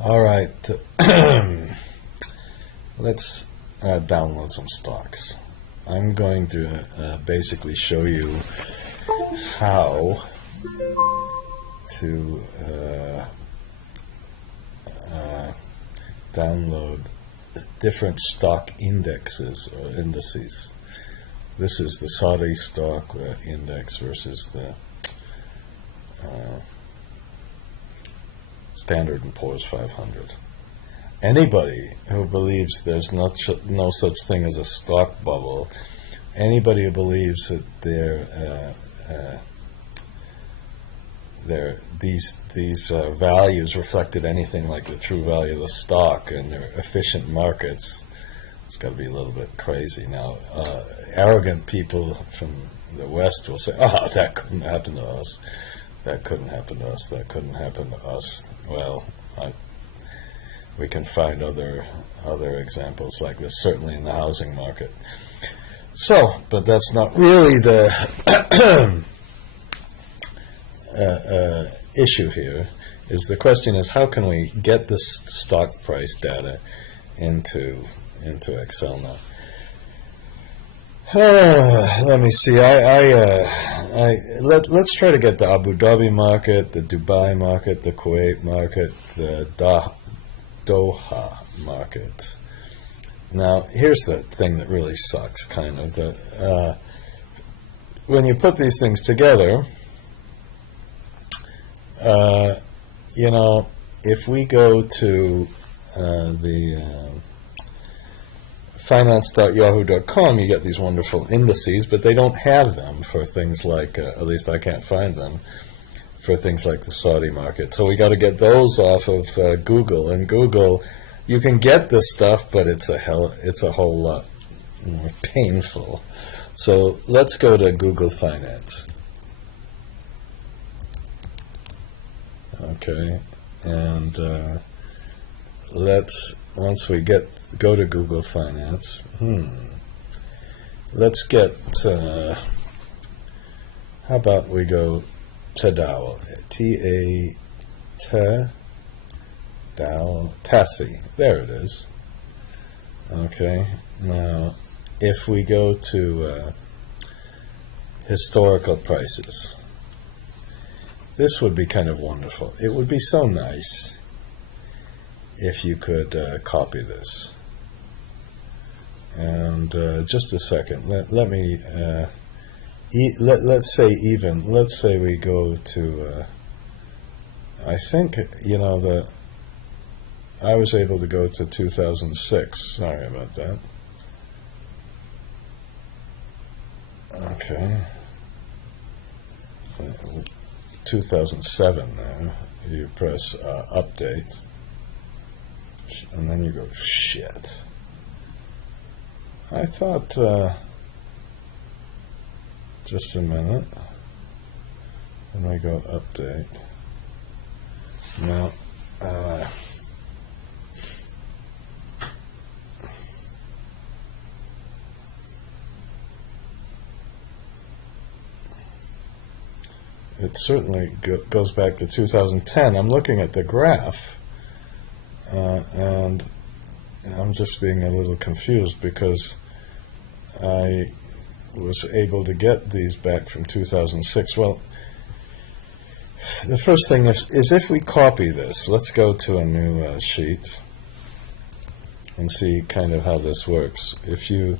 All right, let's download some stocks. I'm going to basically show you how to download different stock indexes or indices. This is the Saudi stock index versus the Standard & Poor's 500. Anybody who believes there's no such thing as a stock bubble, anybody who believes that these values reflected anything like the true value of the stock and their efficient markets, it's got to be a little bit crazy. Now, arrogant people from the West will say, "Oh, that couldn't happen to us. That couldn't happen to us. That couldn't happen to us." Well, we can find other examples like this, certainly in the housing market. So, but that's not really the issue here. The question is, how can we get this stock price data into Excel now? Let me see. Let's try to get the Abu Dhabi market, the Dubai market, the Kuwait market, the Doha market. Now, here's the thing that really sucks, kind of. When you put these things together, if we go to the finance.yahoo.com, you get these wonderful indices, but they don't have them for things like, at least I can't find them, for things like the Saudi market. So we got to get those off of Google. And Google, you can get this stuff, but it's a whole lot more painful. So let's go to Google Finance. Okay, and once we go to Google Finance, let's get, how about we go Tadawul, TASI, there it is. Okay, now if we go to historical prices, this would be kind of wonderful. It would be so nice if you could copy this. And just a second, let me let's say we go to I think I was able to go to 2006. Sorry about that. Okay, 2007 now. You press update, and then you go, shit. I thought, just a minute, and I go update. Now, it certainly goes back to 2010. I'm looking at the graph, and I'm just being a little confused because I was able to get these back from 2006. Well, the first thing is if we copy this, let's go to a new sheet and see kind of how this works. If you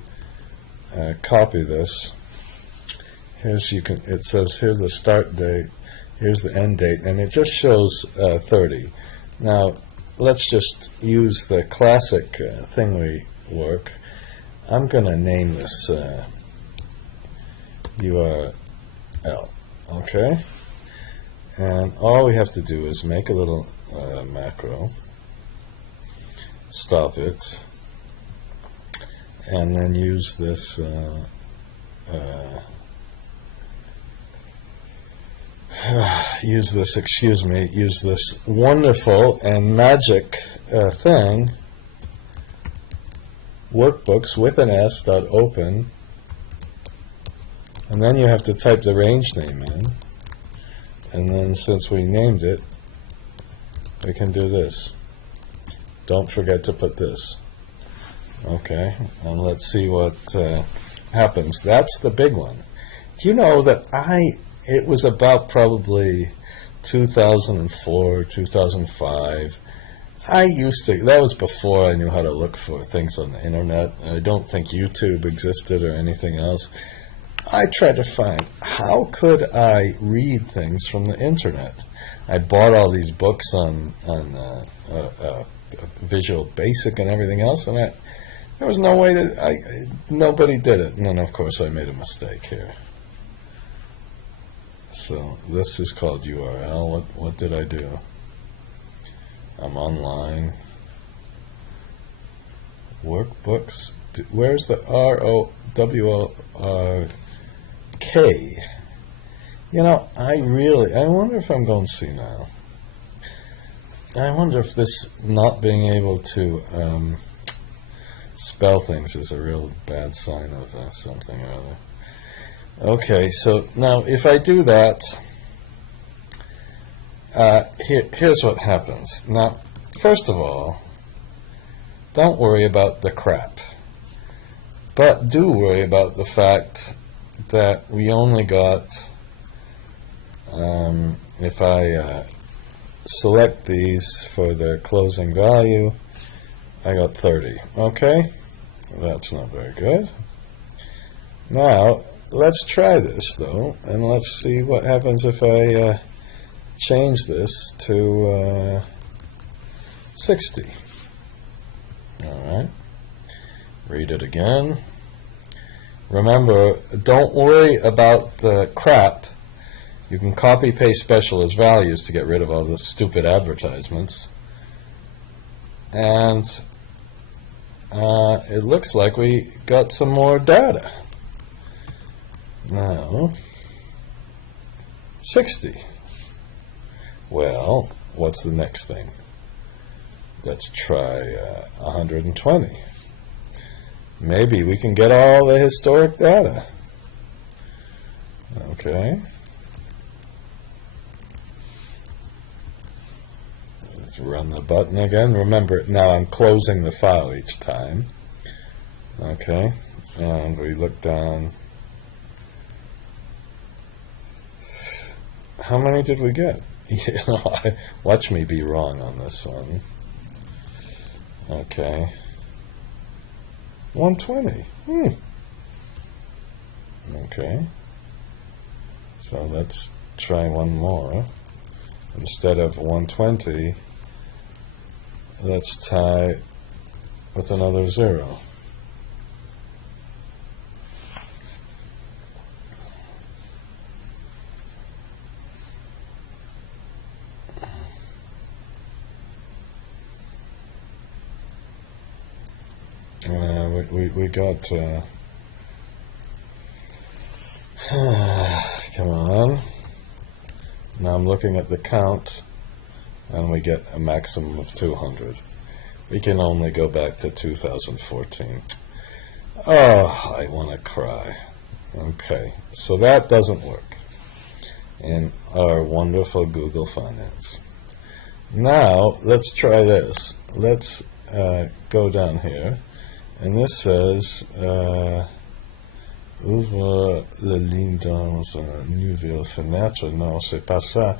copy this, it says here's the start date, here's the end date, and it just shows 30. Now, let's just use the classic thing we work. I'm going to name this URL, okay? And all we have to do is make a little macro, stop it, and then use this use this wonderful and magic thing, workbooks with an s.open, and then you have to type the range name in, and then since we named it, we can do this. Don't forget to put this. Okay, and let's see what happens. That's the big one. Do you know that it was about probably 2004, 2005. That was before I knew how to look for things on the internet. I don't think YouTube existed or anything else. I tried to find, how could I read things from the internet? I bought all these books on Visual Basic and everything else, and there was no way nobody did it. And then, of course, I made a mistake here. So this is called URL. What did I do? I'm online. Workbooks. Where's the ROWLRK? You know, I wonder if I'm going senile. I wonder if this not being able to spell things is a real bad sign of something or other. Okay, so now if I do that, here's what happens. Now, first of all, don't worry about the crap, but do worry about the fact that we only got, if I select these for their closing value, I got 30. Okay, that's not very good. Now, let's try this, though, and let's see what happens if I change this to 60. All right. Read it again. Remember, don't worry about the crap. You can copy-paste special as values to get rid of all the stupid advertisements. And it looks like we got some more data. Now, 60. Well, what's the next thing? Let's try 120. Maybe we can get all the historic data. Okay. Let's run the button again. Remember, now I'm closing the file each time. Okay. And we look down. How many did we get? Watch me be wrong on this one. Okay. 120. Okay. So let's try one more. Instead of 120, let's tie with another 0. We got, come on. Now I'm looking at the count, and we get a maximum of 200. We can only go back to 2014. Oh, I want to cry. Okay, so that doesn't work in our wonderful Google Finance. Now, let's try this. Let's go down here. And this says, ouvre la ligne dans une nouvelle fenêtre. No, c'est pas ça.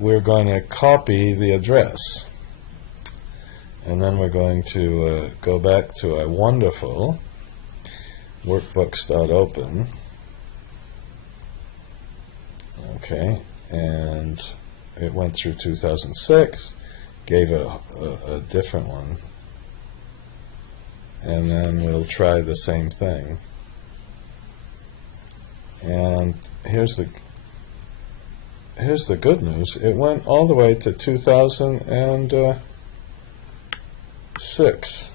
We're going to copy the address. And then we're going to go back to our wonderful workbooks.open. Okay, and it went through 2006, gave a different one. And then we'll try the same thing. And here's the good news. It went all the way to 2006.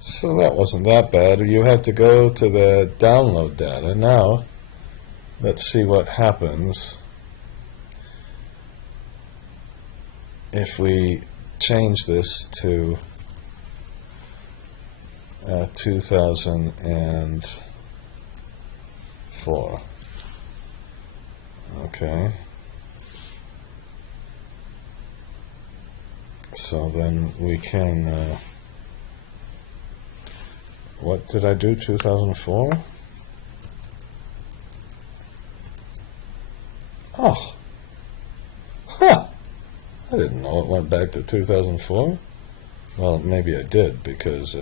So that wasn't that bad. You have to go to the download data. Now, let's see what happens if we change this to 2004. Okay. So then we can, what did I do, 2004? Oh, huh, I didn't know it went back to 2004. Well, maybe I did, because,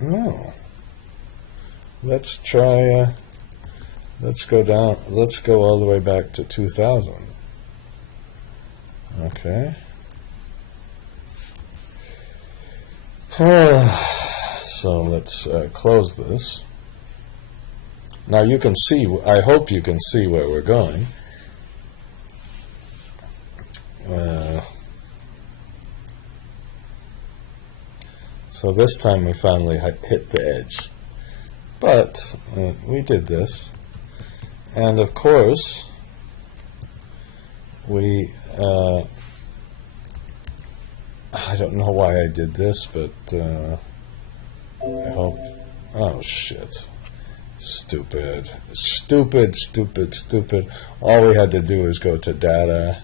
no. Let's try, let's go all the way back to 2000. Okay. So let's close this. Now you can see, I hope you can see where we're going. So this time we finally hit the edge. But we did this. And of course, we, I don't know why I did this, but I hope, oh shit. Stupid. All we had to do is go to data.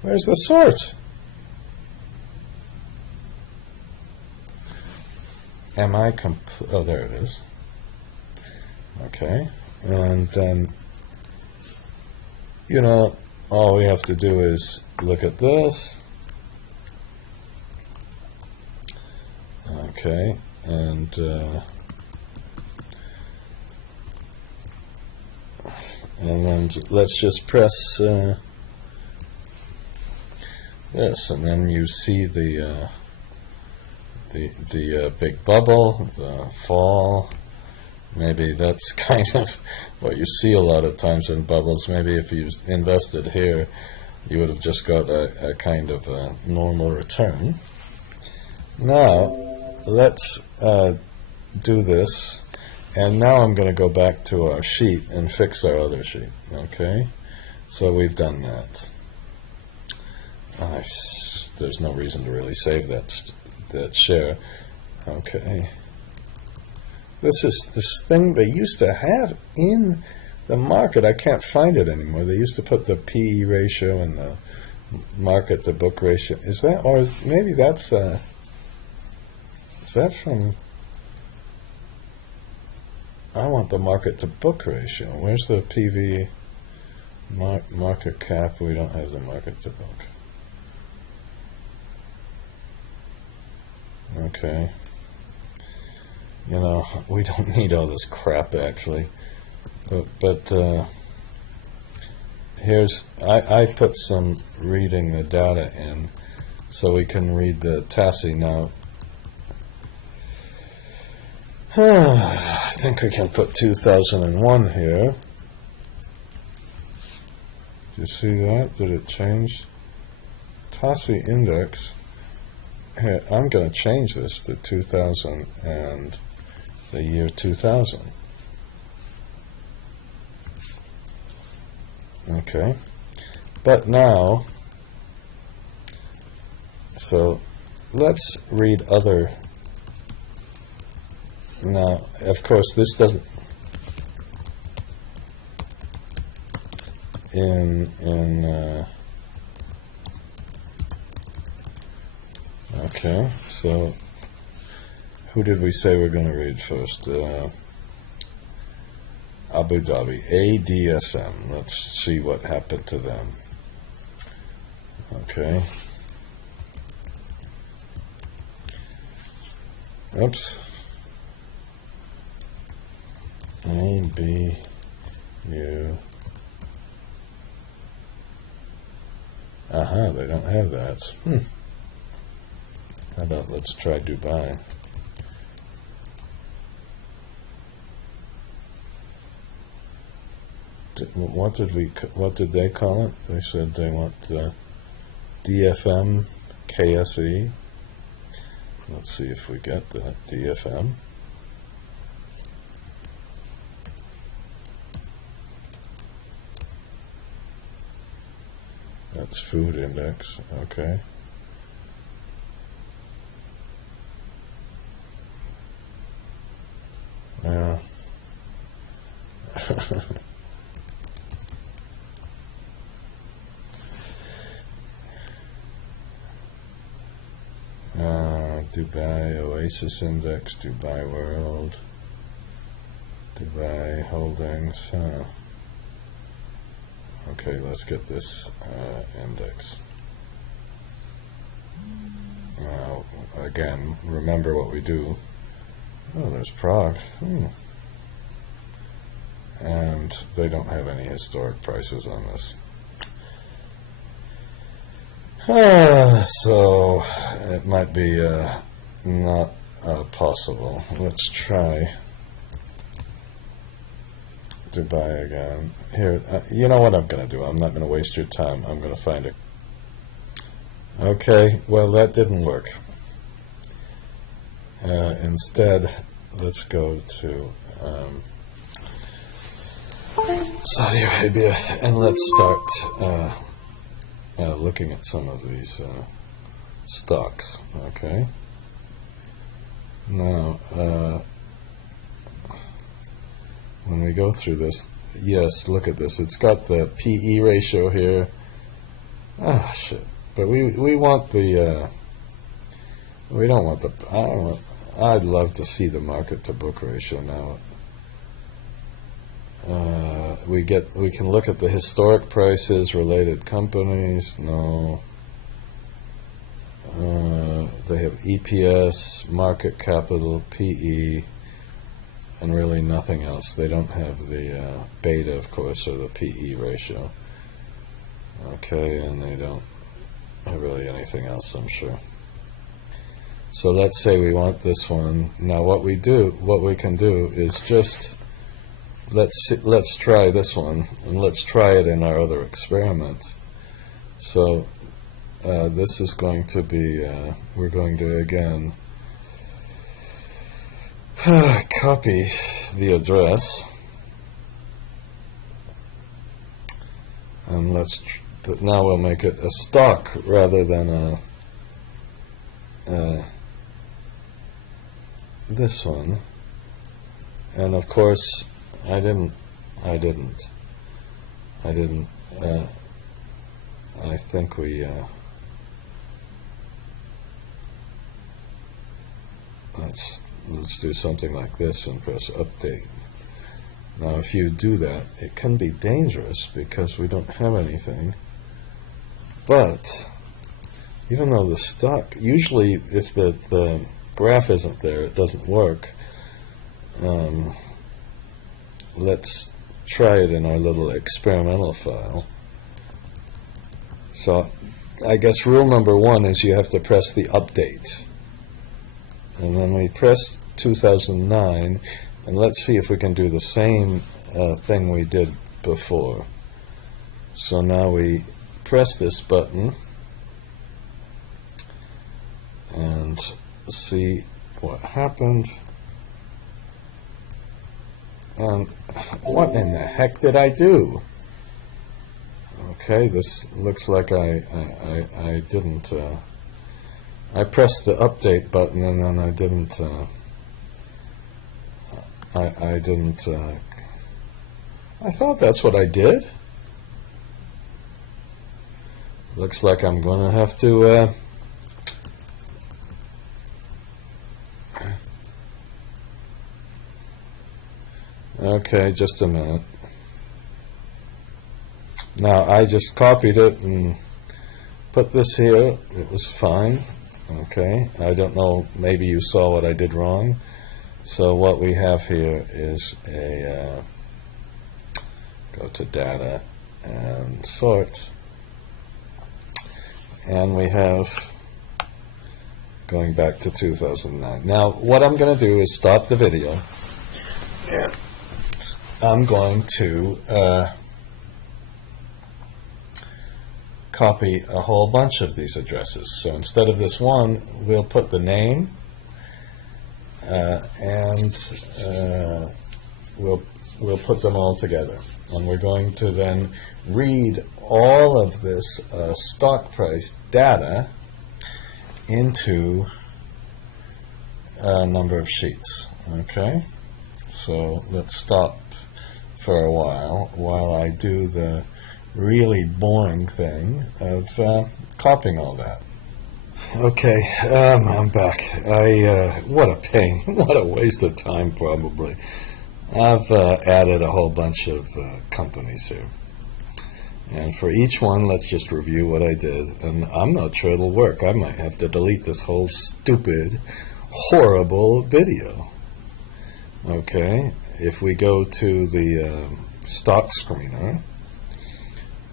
Where's the sort? Am I oh, there it is. Okay. And then, you know, all we have to do is look at this. Okay. And then let's just press this, and then you see the big bubble, the fall. Maybe that's kind of what you see a lot of times in bubbles. Maybe if you invested here, you would have just got a kind of a normal return. Now, let's do this. And now I'm going to go back to our sheet and fix our other sheet. Okay? So we've done that. There's no reason to really save that share. Okay. This is this thing they used to have in the market. I can't find it anymore. They used to put the PE ratio and the market to book ratio. Is that, or maybe that's, is that from, I want the market to book ratio. Where's the PV market cap? We don't have the market to book. Okay. You know, we don't need all this crap actually. But here's, I put some reading the data in so we can read the TASI now. I think we can put 2001 here. Do you see that? Did it change? TASI index. Here, I'm going to change this to 2000 and the year 2000. Okay. But now, so let's read other. Now, of course, this doesn't. Okay, so who did we say we're going to read first? Abu Dhabi, ADSM. Let's see what happened to them. Okay. Oops. ABU. Aha, they don't have that. How about let's try Dubai. What did they call it? They said they want DFM KSE. Let's see if we get that DFM. That's food index. Okay. Yeah. Dubai Oasis Index, Dubai World, Dubai Holdings. Okay, let's get this index. Now, again, remember what we do. Oh, there's Prague. And they don't have any historic prices on this. So it might be not possible. Let's try Dubai again. Here, you know what I'm going to do? I'm not going to waste your time. I'm going to find it. Okay, well, that didn't work. Instead, let's go to Saudi Arabia, and let's start looking at some of these stocks. Okay. Now, when we go through this, yes, look at this. It's got the PE ratio here. Ah, shit. But we want the we don't want the. I'd love to see the market to book ratio now. We can look at the historic prices, related companies. No. They have EPS, market capital, PE, and really nothing else. They don't have the beta, of course, or the PE ratio. Okay, and they don't have really anything else, I'm sure. So let's say we want this one. Now what we can do is just let's try this one, and let's try it in our other experiment. So this is going to be, we're going to again copy the address, and now we'll make it a stock rather than this one. And of course I didn't I think we let's do something like this and press update. Now if you do that, it can be dangerous because we don't have anything. But even though the stock, usually if the graph isn't there, it doesn't work. Let's try it in our little experimental file. So I guess rule number one is you have to press the update. And then we press 2009, and let's see if we can do the same thing we did before. So now we press this button and see what happened. And what in the heck did I do? Okay, this looks like I didn't. I pressed the update button and then I didn't. I didn't. I thought that's what I did. Looks like I'm going to have to. Okay, just a minute. Now I just copied it and put this here. It was fine. Okay, I don't know, maybe you saw what I did wrong. So what we have here is a go to data and sort, and we have going back to 2009. Now what I'm going to do is stop the video, and I'm going to copy a whole bunch of these addresses. So instead of this one, we'll put the name, and we'll put them all together. And we're going to then read all of this stock price data into a number of sheets. Okay, so let's stop for a while I do the really boring thing of copying all that. Okay, I'm back. What a pain. What a waste of time, probably. I've added a whole bunch of companies here. And for each one, let's just review what I did. And I'm not sure it'll work. I might have to delete this whole stupid, horrible video. Okay, if we go to the stock screener,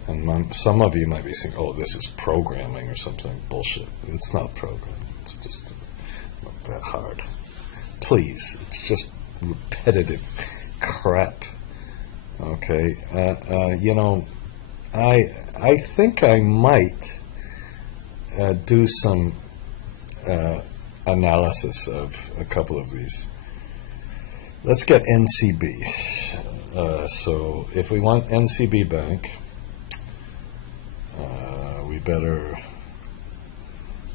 and some of you might be saying, oh, this is programming or something. Bullshit. It's not programming. It's just not that hard. Please, it's just repetitive crap. Okay, I think I might do some analysis of a couple of these. Let's get NCB. So if we want NCB Bank, we better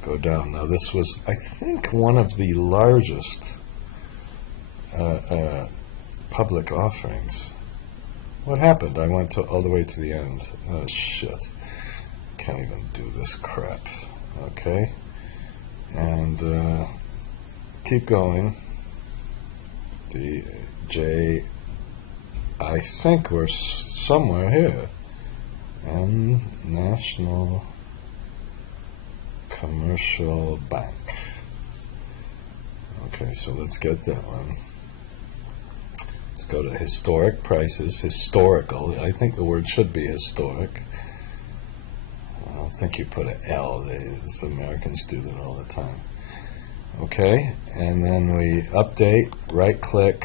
go down. Now this was, I think, one of the largest public offerings. What happened? I went all the way to the end. Oh shit. Can't even do this crap. Okay. And keep going. DJ, I think we're somewhere here. And National Commercial Bank. Okay, so let's get that one. Let's go to historic prices. Historical. I think the word should be historic. I don't think you put an L. The Americans do that all the time. Okay, and then we update, right click,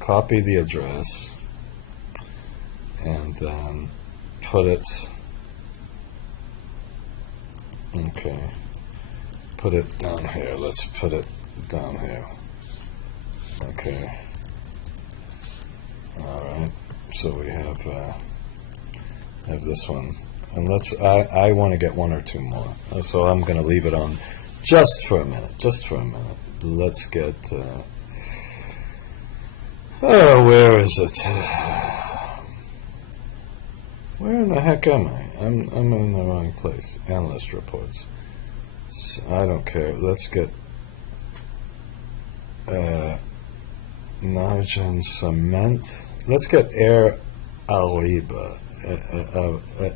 copy the address, and then put it, okay, put it down here. Let's put it down here. Okay. Alright, so we have this one. And I want to get one or two more. So I'm going to leave it on just for a minute. Let's get, where is it? Where in the heck am I? I'm in the wrong place. Analyst reports. So I don't care. Let's get Najan Cement. Let's get Air Ariba.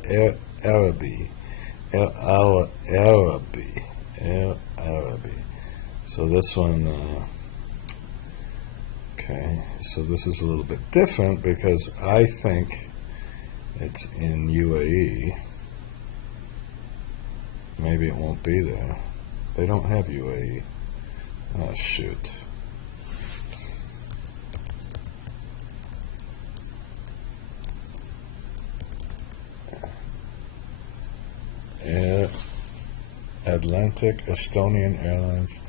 Air Arabi. Air Arabi. So this one, okay, so this is a little bit different because I think it's in UAE. Maybe it won't be there. They don't have UAE. Oh, shoot. Air Atlantic, Estonian Airlines,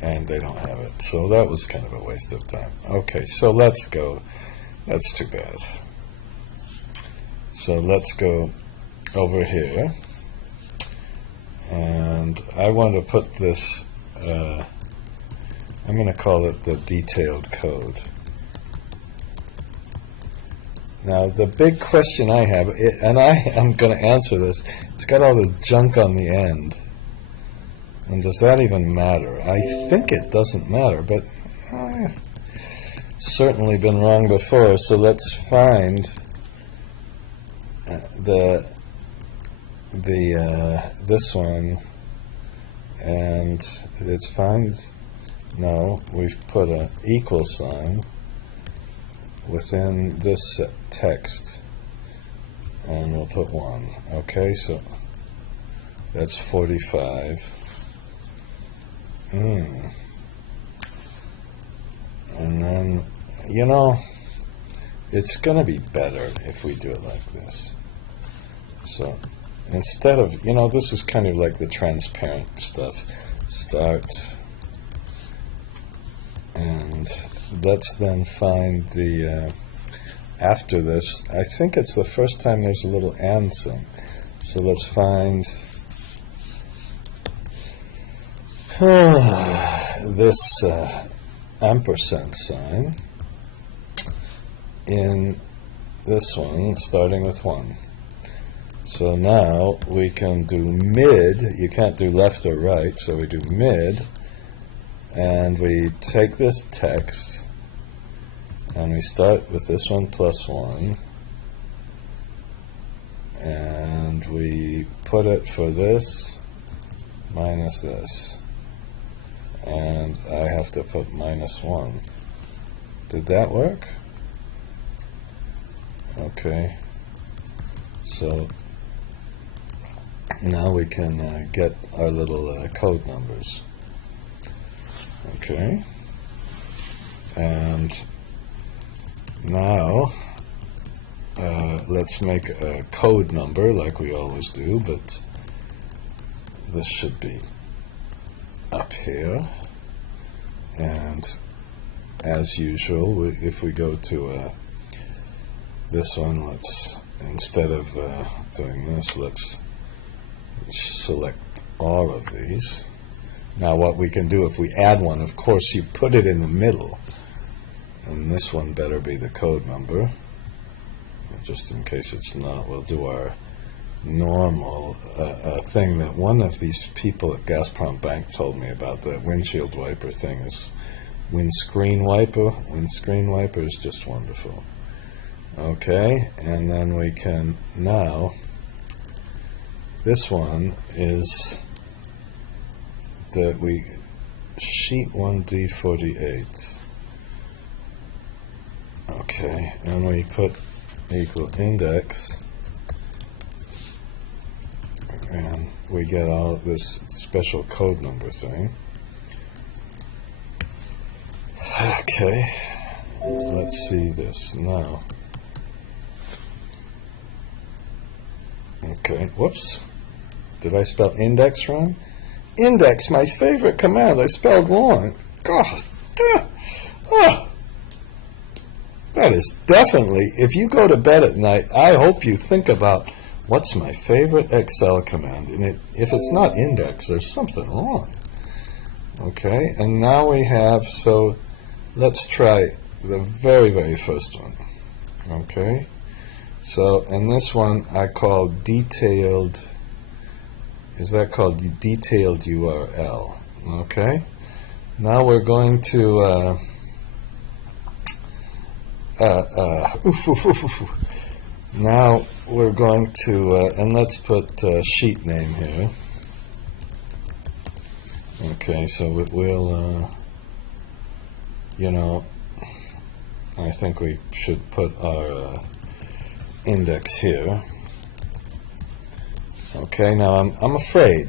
and they don't have it. So that was kind of a waste of time. Okay, so let's go. That's too bad. So let's go over here. And I want to put this, I'm going to call it the detailed code. Now, the big question I have, and I am going to answer this, it's got all this junk on the end. And does that even matter? I think it doesn't matter, but I've certainly been wrong before. So let's find this one, and it's find. No, we've put an equal sign within this text, and we'll put 1. Okay, so that's 45. And then, it's going to be better if we do it like this. So instead of, this is kind of like the transparent stuff. Start, and let's then find the, after this, I think it's the first time there's a little and sign. So let's find this ampersand sign in this one, starting with 1. So now we can do mid. You can't do left or right, so we do mid, and we take this text and we start with this one plus 1, and we put it for this minus this, and I have to put minus 1. Did that work? Okay, so now we can get our little code numbers. Okay, and now let's make a code number like we always do, but this should be up here, and as usual, if we go to this one, let's, instead of doing this, let's select all of these. Now what we can do, if we add one, of course you put it in the middle, and this one better be the code number. Just in case it's not, we'll do our normal thing that one of these people at Gazprom Bank told me about. The windshield wiper thing is windscreen wiper. Windscreen wiper is just wonderful. Okay, and then we can now, this one is that we sheet 1D48. Okay, and we put equal index, and we get all this special code number thing. Okay, let's see this now. Okay, whoops. Did I spell index wrong? Index, my favorite command, I spelled wrong. God, oh, that is definitely, if you go to bed at night, I hope you think about what's my favorite Excel command. And if it's not index, there's something wrong. Okay, and now we have, so let's try the very, very first one. Okay, so, and this one I call detailed, is that called detailed URL? Okay, now we're going to now we're going to and let's put sheet name here. Okay, so we'll you know, I think we should put our index here. Okay, now I'm afraid.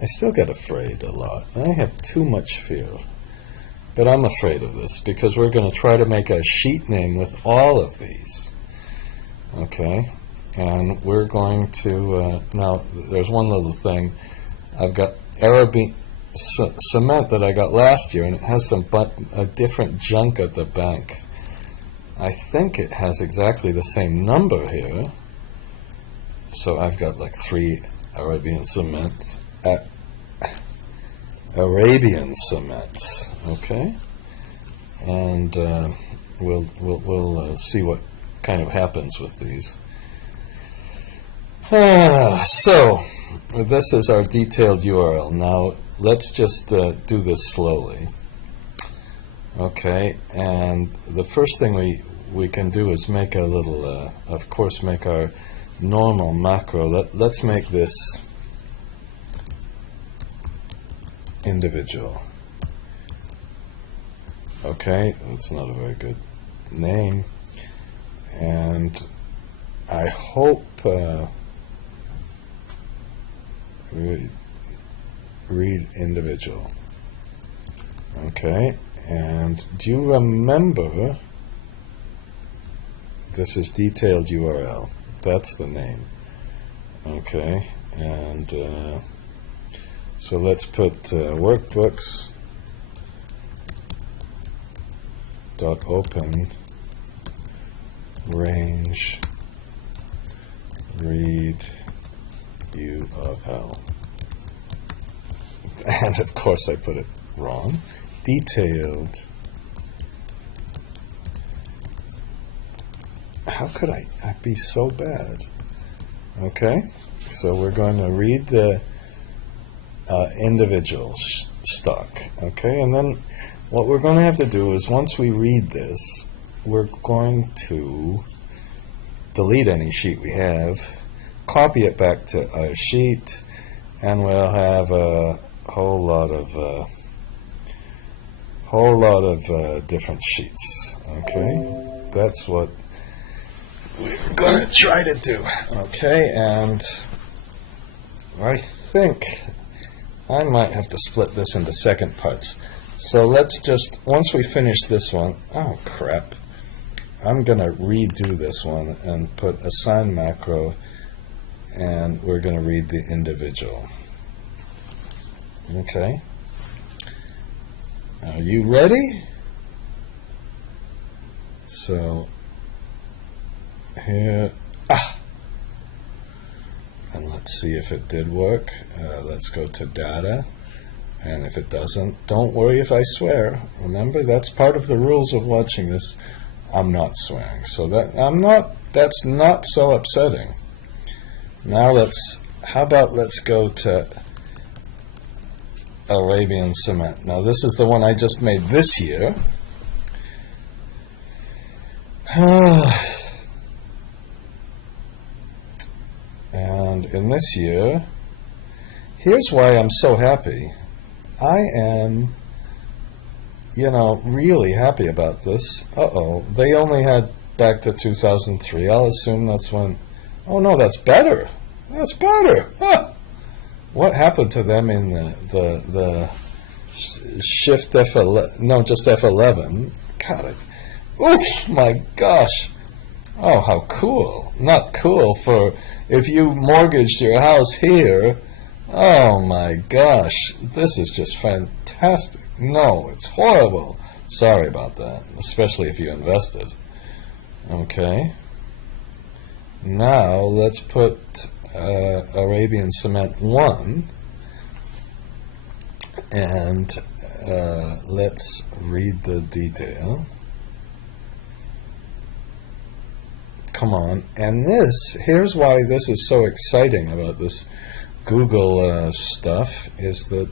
I still get afraid a lot. I have too much fear. But I'm afraid of this because we're going to try to make a sheet name with all of these. Okay, and we're going to, now there's one little thing. I've got Arabian cement that I got last year, and it has some different junk at the bank. I think it has exactly the same number here. So I've got like 3 Arabian cements at Arabian cements, okay, and we'll see what kind of happens with these. So this is our detailed URL. Now let's just do this slowly. Okay, and the first thing we can do is make a little, of course, make our normal macro. Let's make this individual. Okay, that's not a very good name, and I hope read individual. Okay, and do you remember this is detailed URL? That's the name. Okay, and so let's put workbooks dot open range read URL, and of course I put it wrong. Detailed. How could I be so bad? Okay, so we're going to read the individual stock. Okay, and then what we're going to have to do is once we read this, we're going to delete any sheet we have, copy it back to our sheet, and we'll have a whole lot of different sheets. Okay, that's what we're going to try to do. Okay, and I think I might have to split this into second parts. So let's just, once we finish this one, oh crap, I'm going to redo this one and put assign macro, and we're going to read the individual. Okay. Are you ready? So here, and let's see if it did work. Let's go to data, and if it doesn't, don't worry if I swear. Remember, that's part of the rules of watching this. I'm not swearing, so that's not so upsetting. Now how about let's go to Arabian cement. Now this is the one I just made this year. And in this year, here's why I'm so happy. I am, really happy about this. They only had back to 2003. I'll assume that's when. Oh no, that's better. That's better. Huh. What happened to them in the shift F11? No, just F11. God, oh my gosh. Oh, how cool. Not cool for if you mortgaged your house here. Oh my gosh. This is just fantastic. No, it's horrible. Sorry about that, especially if you invested. Okay. Now let's put Arabian Cement 1, and let's read the detail. Come on. And here's why this is so exciting about this Google stuff, is that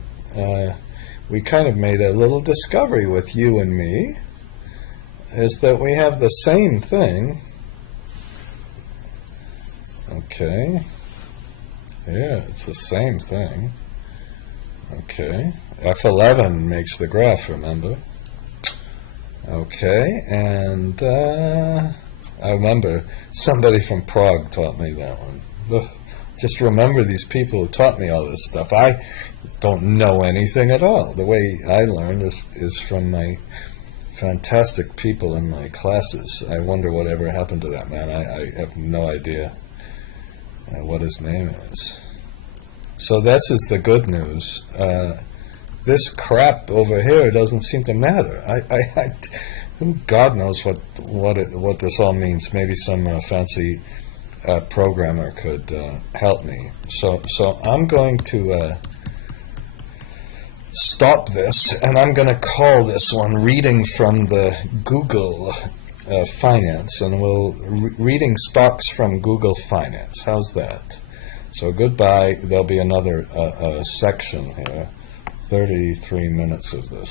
we kind of made a little discovery with you and me, is that we have the same thing. Okay. Yeah, it's the same thing. Okay. F11 makes the graph, remember? Okay, and I remember somebody from Prague taught me that one. Just remember these people who taught me all this stuff. I don't know anything at all. The way I learned is from my fantastic people in my classes. I wonder whatever happened to that man. I have no idea what his name is. So this is the good news. This crap over here doesn't seem to matter. God knows what this all means. Maybe some fancy programmer could help me. So I'm going to stop this, and I'm going to call this one reading from the Google Finance, and we'll reading stocks from Google Finance. How's that? So goodbye. There'll be another section here. 33 minutes of this.